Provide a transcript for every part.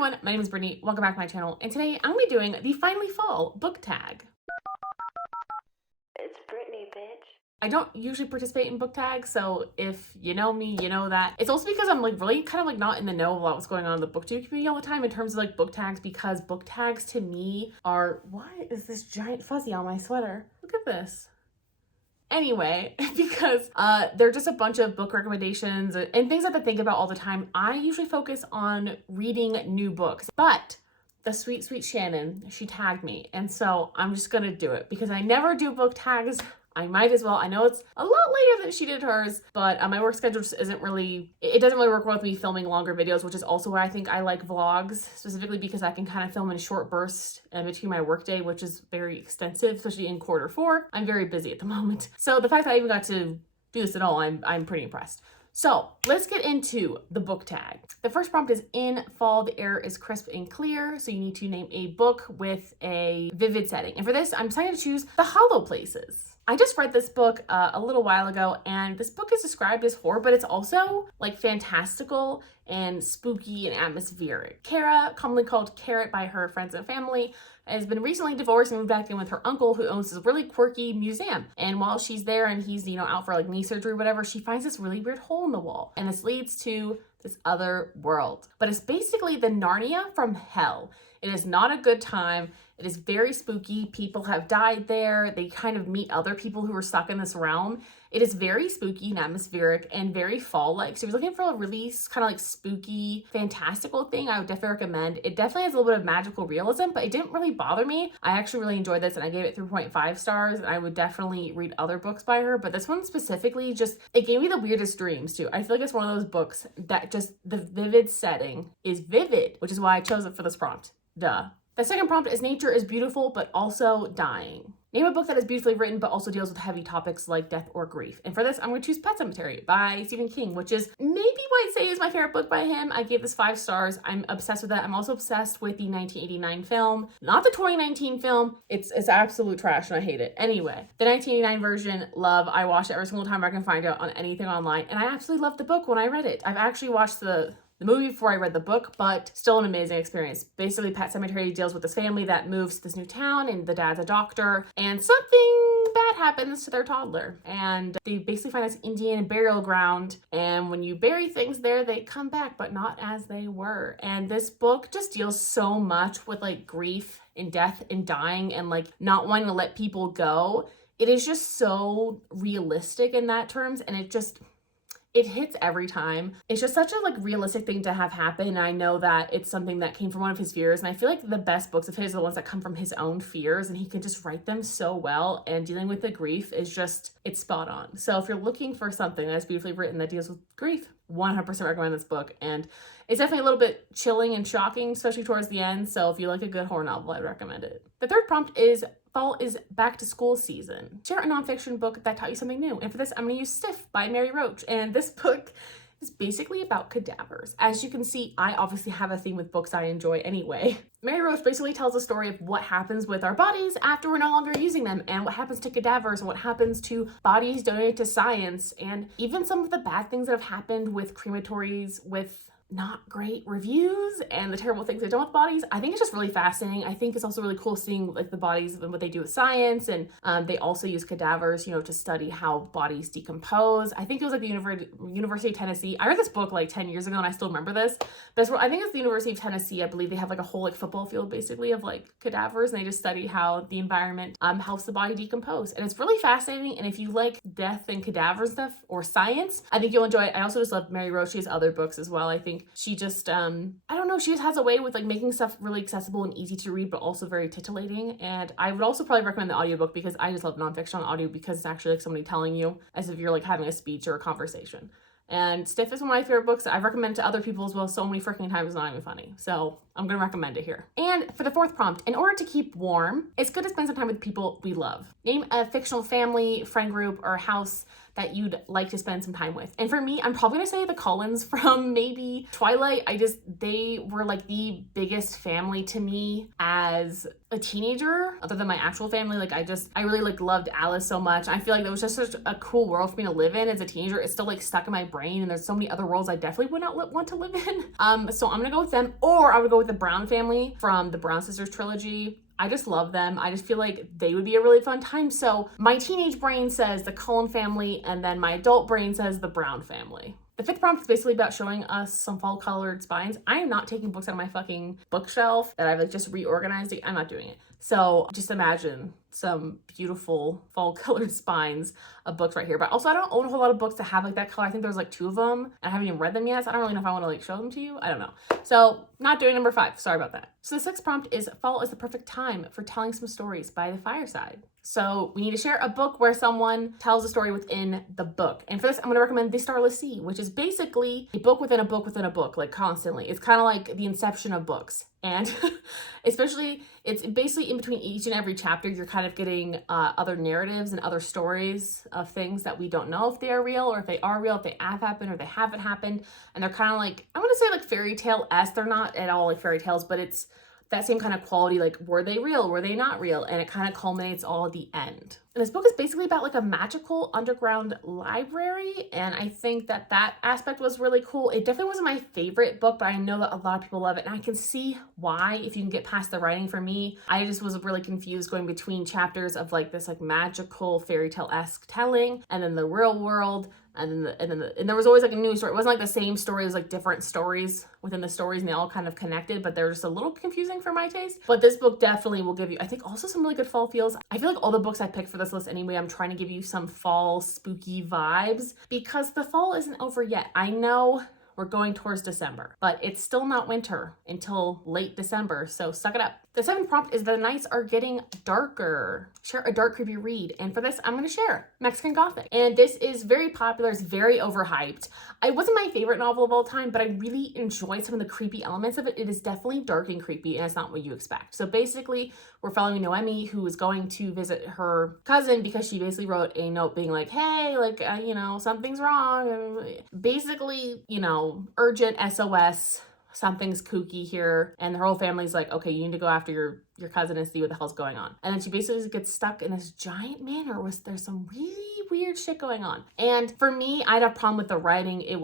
everyone, my name is Brittany. Welcome back to my channel, and today I'm going to be doing the Finally Fall book tag. It's Brittany, bitch. I don't usually participate in book tags, so if you know me, you know that. It's also because I'm really kind of not in the know of what's going on in the booktube community all the time in terms of book tags, because book tags to me are, why is this giant fuzzy on my sweater? Look at this. Anyway, because they're just a bunch of book recommendations and things that I think about all the time. I usually focus on reading new books, but the sweet, sweet Shannon, she tagged me. And so I'm just gonna do it because I never do book tags. I might as well. I know it's a lot later than she did hers, but my work schedule just isn't really, it doesn't really work well with me filming longer videos, which is also why I think I like vlogs, specifically because I can kind of film in short bursts between my workday, which is very extensive, especially in Q4. I'm very busy at the moment. So the fact that I even got to do this at all, I'm pretty impressed. So let's get into the book tag. The first prompt is, in fall, the air is crisp and clear. So you need to name a book with a vivid setting. And for this, I'm deciding to choose The Hollow Places. I just read this book a little while ago, and this book is described as horror, but it's also fantastical and spooky and atmospheric. Kara, commonly called Carrot by her friends and family, has been recently divorced and moved back in with her uncle, who owns this really quirky museum. And while she's there and he's, out for knee surgery or whatever, she finds this really weird hole in the wall. And this leads to this other world. But it's basically the Narnia from hell. It is not a good time. It is very spooky. People have died there. They kind of meet other people who are stuck in this realm. It is very spooky and atmospheric and very fall-like. So if you're looking for a really kind of spooky, fantastical thing, I would definitely recommend. It definitely has a little bit of magical realism, but it didn't really bother me. I actually really enjoyed this and I gave it 3.5 stars, and I would definitely read other books by her. But this one specifically, it gave me the weirdest dreams too. I feel like it's one of those books that just, the vivid setting is vivid, which is why I chose it for this prompt. Duh. The second prompt is, nature is beautiful, but also dying. Name a book that is beautifully written, but also deals with heavy topics like death or grief. And for this, I'm going to choose Pet Sematary by Stephen King, which is maybe what I'd say is my favorite book by him. I gave this 5 stars. I'm obsessed with that. I'm also obsessed with the 1989 film, not the 2019 film. It's absolute trash and I hate it. Anyway, the 1989 version, love. I watch it every single time I can find it on anything online. And I absolutely loved the book when I read it. I've actually watched the movie before I read the book, but still an amazing experience. Basically, Pet Sematary deals with this family that moves to this new town, and the dad's a doctor, and something bad happens to their toddler. And they basically find this Indian burial ground, and when you bury things there, they come back, but not as they were. And this book just deals so much with grief and death and dying and not wanting to let people go. It is just so realistic in that terms, and it hits every time. It's just such a realistic thing to have happen. And I know that it's something that came from one of his fears. And I feel like the best books of his are the ones that come from his own fears, and he can just write them so well. And dealing with the grief is it's spot on. So if you're looking for something that's beautifully written that deals with grief, 100% recommend this book. And it's definitely a little bit chilling and shocking, especially towards the end. So if you like a good horror novel, I'd recommend it. The third prompt is, fall is back to school season. Share a nonfiction book that taught you something new. And for this, I'm going to use Stiff by Mary Roach. And this book is basically about cadavers. As you can see, I obviously have a theme with books I enjoy anyway. Mary Roach basically tells a story of what happens with our bodies after we're no longer using them, and what happens to cadavers, and what happens to bodies donated to science, and even some of the bad things that have happened with crematories, with not great reviews and the terrible things they've done with bodies. I think it's just really fascinating. I think it's also really cool seeing the bodies and what they do with science, and they also use cadavers, to study how bodies decompose. I think it was the University of Tennessee. I read this book 10 years ago and I still remember this, but I think it's the University of Tennessee. I believe they have a whole football field basically of cadavers, and they just study how the environment helps the body decompose. And it's really fascinating. And if you like death and cadaver stuff or science, I think you'll enjoy it. I also just love Mary Roach. She has other books as well. I think she just, I don't know, she just has a way with making stuff really accessible and easy to read, but also very titillating. And I would also probably recommend the audiobook, because I just love nonfiction on audio, because it's actually somebody telling you as if you're having a speech or a conversation. And Stiff is one of my favorite books. I've recommended to other people as well so many freaking times, it's not even funny. So I'm gonna recommend it here. And for the fourth prompt, in order to keep warm, it's good to spend some time with people we love. Name a fictional family, friend group, or house that you'd like to spend some time with. And for me, I'm probably gonna say the Cullens from maybe Twilight. They were like the biggest family to me as a teenager, other than my actual family. Like I really like loved Alice so much. I feel like that was just such a cool world for me to live in as a teenager. It's still like stuck in my brain, and there's so many other worlds I definitely would not want to live in. So I'm gonna go with them, or I would go with the Brown family from the Brown Sisters trilogy. I just love them. I just feel like they would be a really fun time. So my teenage brain says the Cullen family, and then my adult brain says the Brown family. The fifth prompt is basically about showing us some fall colored spines. I am not taking books out of my fucking bookshelf that I've like just reorganized. I'm not doing it. So just imagine some beautiful fall colored spines of books right here. But also I don't own a whole lot of books that have like that color. I think there's like 2 of them and I haven't even read them yet. So I don't really know if I want to like show them to you. I don't know. So not doing number 5. Sorry about that. So the sixth prompt is fall is the perfect time for telling some stories by the fireside. So we need to share a book where someone tells a story within the book. And for this, I'm going to recommend The Starless Sea, which is basically a book within a book within a book, like constantly. It's kind of like the inception of books. And especially, it's basically in between each and every chapter, you're kind of getting other narratives and other stories of things that we don't know if they are real, or if they are real, if they have happened or they haven't happened. And they're kind of like, I'm going to say like fairy tale-esque. They're not at all like fairy tales, but it's that same kind of quality, like were they real, were they not real? And it kind of culminates all at the end. And this book is basically about like a magical underground library. And I think that that aspect was really cool. It definitely wasn't my favorite book, but I know that a lot of people love it. And I can see why, if you can get past the writing. For me, I just was really confused going between chapters of like this like magical fairy tale-esque telling and then the real world. And there was always like a new story. It wasn't like the same story. It was like different stories within the stories, and they all kind of connected, but they're just a little confusing for my taste. But this book definitely will give you, I think, also some really good fall feels. I feel like all the books I picked for this list anyway, I'm trying to give you some fall spooky vibes because the fall isn't over yet. I know we're going towards December, but it's still not winter until late December, so suck it up. The seventh prompt is the nights are getting darker. Share a dark, creepy read. And for this, I'm going to share Mexican Gothic. And this is very popular. It's very overhyped. It wasn't my favorite novel of all time, but I really enjoyed some of the creepy elements of it. It is definitely dark and creepy, and it's not what you expect. So basically, we're following Noemi, who is going to visit her cousin because she basically wrote a note being like, hey, like, something's wrong. And basically, urgent SOS. Something's kooky here, and her whole family's like, okay, you need to go after your cousin and see what the hell's going on. And then she basically gets stuck in this giant manor where there's some really weird shit going on. And for me, I had a problem with the writing. It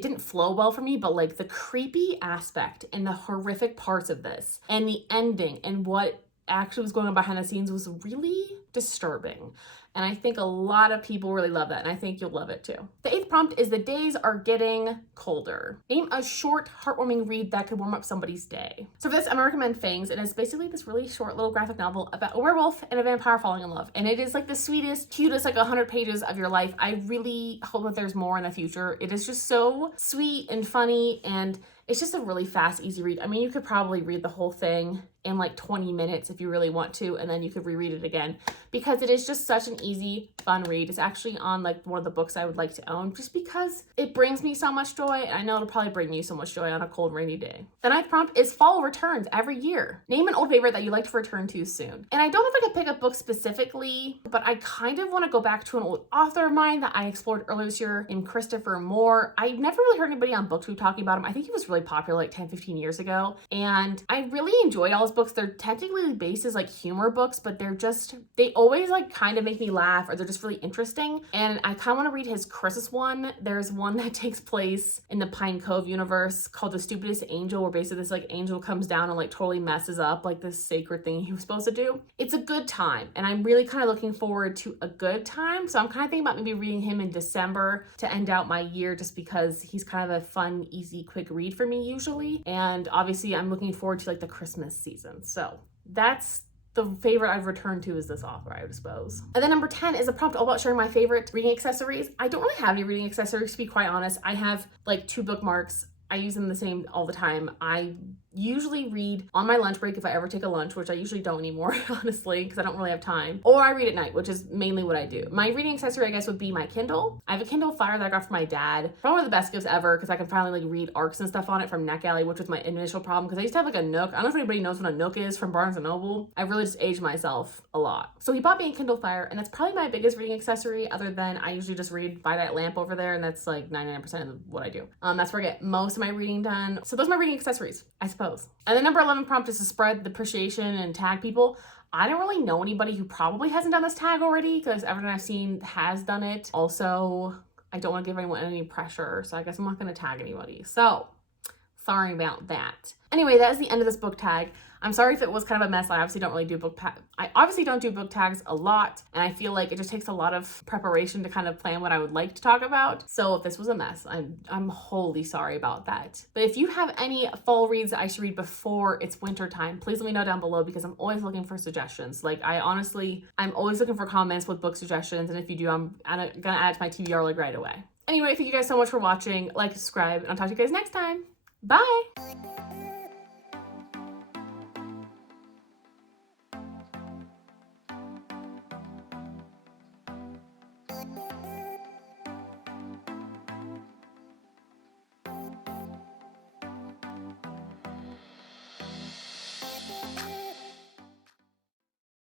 didn't flow well for me, but like the creepy aspect and the horrific parts of this and the ending and what actually was going on behind the scenes was really disturbing. And I think a lot of people really love that, and I think you'll love it too. The eighth prompt is the days are getting colder. Name a short, heartwarming read that could warm up somebody's day. So for this, I'm gonna recommend Fangs, and it's basically this really short little graphic novel about a werewolf and a vampire falling in love. And it is like the sweetest, cutest, like 100 pages of your life. I really hope that there's more in the future. It is just so sweet and funny, and it's just a really fast, easy read. I mean, you could probably read the whole thing in like 20 minutes if you really want to, and then you could reread it again because it is just such an easy, fun read. It's actually on like one of the books I would like to own just because it brings me so much joy. And I know it'll probably bring you so much joy on a cold, rainy day. The ninth prompt is fall returns every year. Name an old favorite that you'd like to return to soon. And I don't know if I could pick a book specifically, but I kind of want to go back to an old author of mine that I explored earlier this year named Christopher Moore. I never really heard anybody on BookTube talking about him. I think he was really popular like 10, 15 years ago. And I really enjoyed all his books. They're technically based as like humor books, but they always like kind of make me laugh, or they're just really interesting. And I kind of want to read his Christmas one. There's one that takes place in the Pine Cove universe called The Stupidest Angel, where basically this like angel comes down and like totally messes up like this sacred thing he was supposed to do. It's a good time, and I'm really kind of looking forward to a good time. So I'm kind of thinking about maybe reading him in December to end out my year, just because he's kind of a fun, easy, quick read for me usually. And obviously I'm looking forward to like the Christmas season. So that's the favorite I've returned to is this author, I would suppose. And then number 10 is a prompt all about sharing my favorite reading accessories. I don't really have any reading accessories, to be quite honest. I have like 2 bookmarks, I use them the same all the time. I usually read on my lunch break if I ever take a lunch, which I usually don't anymore, honestly, because I don't really have time. Or I read at night, which is mainly what I do. My reading accessory, I guess, would be my Kindle. I have a Kindle Fire that I got from my dad. Probably one of the best gifts ever because I can finally like read arcs and stuff on it from Neck Alley, which was my initial problem because I used to have like a Nook. I don't know if anybody knows what a Nook is from Barnes & Noble. I really just aged myself a lot. So he bought me a Kindle Fire, and that's probably my biggest reading accessory other than I usually just read by that lamp over there, and that's like 99% of what I do. That's where I get most of my reading done. So those are my reading accessories, I suppose. And the number 11 prompt is to spread the appreciation and tag people. I don't really know anybody who probably hasn't done this tag already because everyone I've seen has done it. Also, I don't want to give anyone any pressure, so I guess I'm not going to tag anybody. So, sorry about that. Anyway, that is the end of this book tag. I'm sorry if it was kind of a mess. I obviously don't really do book tags a lot, and I feel like it just takes a lot of preparation to kind of plan what I would like to talk about. So if this was a mess, I'm wholly sorry about that. But if you have any fall reads that I should read before it's winter time, please let me know down below because I'm always looking for suggestions. Like I'm always looking for comments with book suggestions, and if you do, I'm gonna add it to my TBR like right away. Anyway, thank you guys so much for watching. Like, subscribe, and I'll talk to you guys next time. Bye!